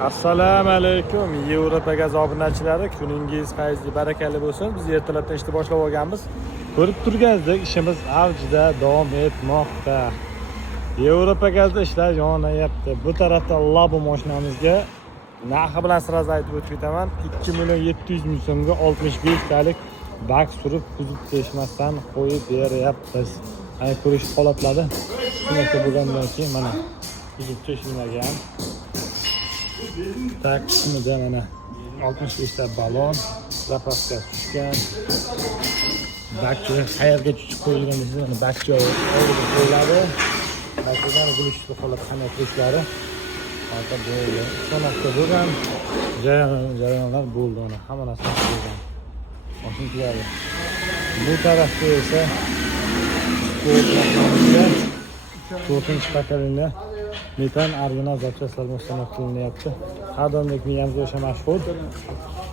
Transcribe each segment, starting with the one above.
Assalomu alaykum Yevropa gaz obunachilari, kuningiz fayzli barakali bo'lsin. Biz ertalabdan ishni boshlab olganmiz. Ko'rib turganingizdek, ishimiz avjida davom etmoqda. Yevropa gazda ishlar yonayapti. Bu tarafda Labo mashinamizga narxi bilan sirasi aytib o'tib ketaman. 2.700.000 so'mga 65 talik bak surib, kuzib teshmasdan qo'yib beryapmiz. Ana ko'rish holatlari shunday bo'lgandan keyin mana kuzib teshilmagan. Tak qismida mana 65 ta balon zapravka tushgan. Bakcha qayerga tushib qo'yilgan desa, bakcha oldiga qo'yiladi. Bakchadan gulishli holat qanday turishlari hozir bo'ldi. Sonaqda bo'lgan jarayonlar bo'ldi, mana hamma narsa bo'lgan. Mashinalar. Bu tarafda esa 4-chi pakalini metan argonat zapchastlar mustamal qilinyapti. Har doimdek miyamiz o'sha mashhur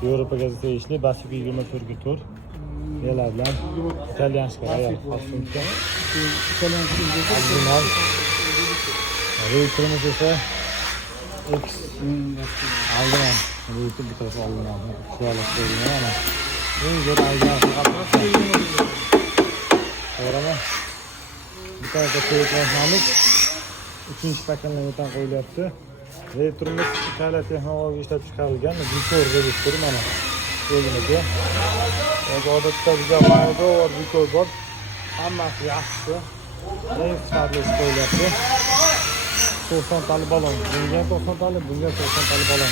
Yevropa gazda tegishli Basic 24/4 nelar bilan italyanskaya ayol xalqimizga original reytrimiz esa X aldan reytr bir taraf aldan shularga qo'yilgan mana eng zo'r original to'g'rimi? Bu tarafda qo'yilganimiz 3-chi pakalni metan qo'yilyapti. Reytrimiz Italiya texnologiya ishlab chiqarilgan Vicor reytr mana o'yiniga. Odatda bizga Volvo va Vicor bor. Hammasi yaxshi. Eng sifatli qo'yilyapti. 90 tali balon. Bunga 90 tali, bunga 90 tali balon.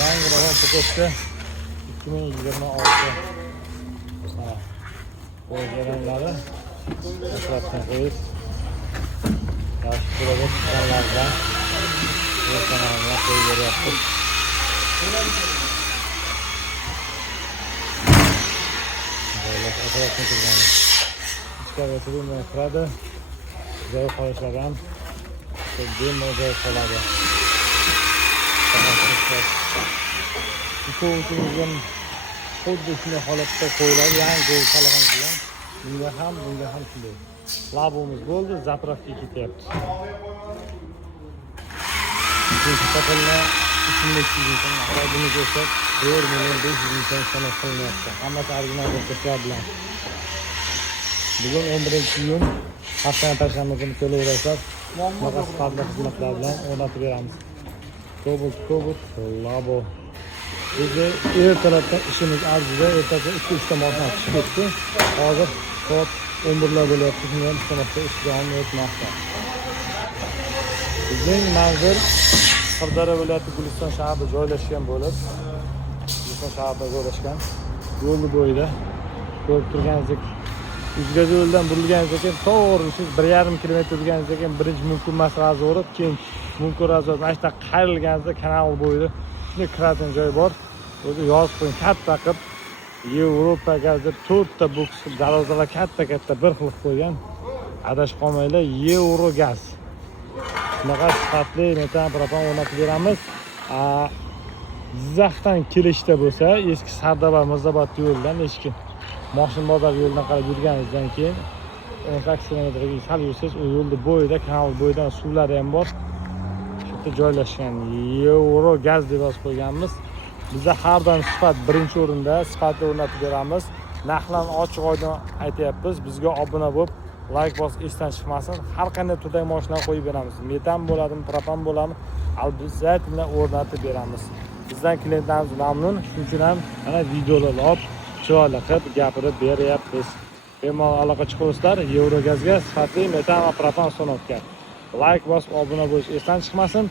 Yangi balon paketda 2026. Qo'yganlari atrofdan qo'yib yaxshi qilib chiqqanlardan kanalga qo'yib beryapmiz. Böyle atrofdan turgan ichkariga turgan kiradi. Joy qolishlar ham bemo'jaz qoladi. Ikkovimizga xuddi shunday holatda qo'yiladi, yangi qo'l qalagan bilan bunga ham shunday. Labomiz bo'ldi, zapravka ketyapti. Ikkinchi pakalni 2.200.000 so'm, buni ko'rsak 4.500.000 so'm qilyapti. Hammasi original zapravka bilan. Bugun 11-iyun, haftani tashamizini kelaverasizlar. Bunaqa sifatli xizmatlar bilan o'rnatib beramiz. Cobalt Labo. Biz ertalabdan ishimiz arzida, ertaga 2-3 ta mashina chiqib ketdi. Hozir soat 11 bo'lyapti. Shunga ham ishlamaqda ish davom etmoqda. Bizning manzil Sirdaryo viloyati Guliston shahrida joylashgan bo'lib, Guliston shahrida joylashgan. Yo'l bo'yida ko'rib turganingizdek, yuzga yo'ldan burilganingiz ekan, to'g'ri siz 1,5 kilometr yurganingiz ekan, birinchi mumkin masala o'rib, keyin mumkin razor mana shu qayrilganingizda kanal bo'yida shunday kiradigan joy bor. O'zi yozib qo'ying, katta qilib Yevropa gazda 4 ta boks darozalar katta bir xil qo'ygan. Adashib qolmanglar, Yevro gaz. Bunaqa sifatli metan propan o'rnatib beramiz. Jizzaxdan kelishda bo'lsa, eski Sardoba Mirzaobod yo'lidan eski Moshin bozor yo'lidan qarab yurganingizdan keyin 18 kilometrga sal yursangiz, u yo'lda bo'yida, kanal bo'yidan suvlari ham bor. Shu yerda joylashgan Yevro gaz deb yozib qo'yganmiz. Bizda har doim sifat birinchi o'rinda, sifatni o'rnatib beramiz. Narxlarni ochiq-oydin aytayapmiz. Bizga obuna bo'lib, like bosib esdan chiqmasin. Har qanday turdagi mashinalar qo'yib beramiz. Metan bo'ladimi, propan bo'ladimi, albatta o'rnatib beramiz. Bizdan klientlarimiz mamnun. Shuning uchun ham mana videolar olib, chiroyli qilib gapirib beryapmiz. Bemalol aloqa chiqarsizlar, Yevrogazga sifatli metan va propan sonovka. Like bosib, obuna bo'lish esdan chiqmasin.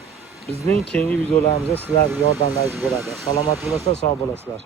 Bizning keyingi videolarimizda sizlarga yordamlaringiz bo'ladi. Salomat bo'lasizlar, sog' bo'lasizlar.